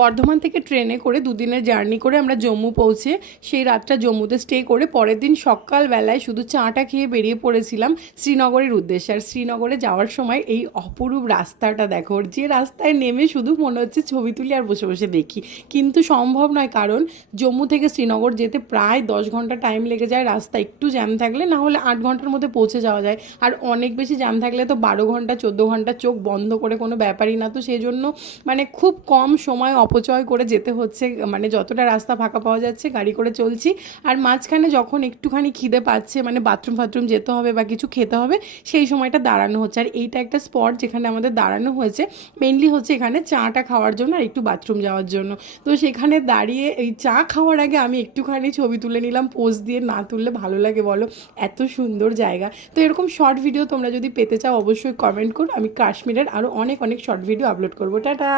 বর্ধমান থেকে ট্রেনে করে দুদিনের জার্নি করে আমরা জম্মু পৌঁছে সেই রাতটা জম্মুতে স্টে করে পরের দিন সকালবেলায় শুধু চাটা খেয়ে বেরিয়ে পড়েছিলাম শ্রীনগরের উদ্দেশ্যে। আর শ্রীনগরে যাওয়ার সময় এই অপরূপ রাস্তাটা দেখো, যে রাস্তায় নেমে শুধু মনে হচ্ছে ছবি তুলি আর বসে বসে দেখি, কিন্তু সম্ভব নয়, কারণ জম্মু থেকে শ্রীনগর যেতে প্রায় 10 ঘন্টা টাইম লেগে যায়। রাস্তা একটু জ্যাম থাকলে, না হলে 8 ঘন্টার মধ্যে পৌঁছে যাওয়া যায়। আর অনেক বেশি জ্যাম থাকলে তো 12 ঘন্টা 14 ঘন্টা চোখ বন্ধ করে কোনো ব্যাপারই না। তো সেই জন্য মানে খুব কম সময় অপচয় করে যেতে হচ্ছে, মানে যতটা রাস্তা ফাঁকা পাওয়া যাচ্ছে গাড়ি করে চলছি। আর মাঝখানে যখন একটুখানি খিদে পাচ্ছে, মানে বাথরুম যেতে হবে বা কিছু খেতে হবে, সেই সময়টা দাঁড়ানো হচ্ছে। আর এইটা একটা স্পট যেখানে আমাদের দাঁড়ানো হয়েছে, মেনলি হচ্ছে এখানে চাটা খাওয়ার জন্য আর একটু বাথরুম যাওয়ার জন্য। তো সেখানে দাঁড়িয়ে এই চা খাওয়ার আগে আমি একটুখানি ছবি তুলে নিলাম, পোজ দিয়ে। না তুললে ভালো লাগে বলো, এত সুন্দর জায়গা। তো এরকম শর্ট ভিডিও তোমরা যদি পেতে চাও অবশ্যই কমেন্ট করো, আমি কাশ্মীরের আরও অনেক অনেক শর্ট ভিডিও আপলোড করবো। টাটা।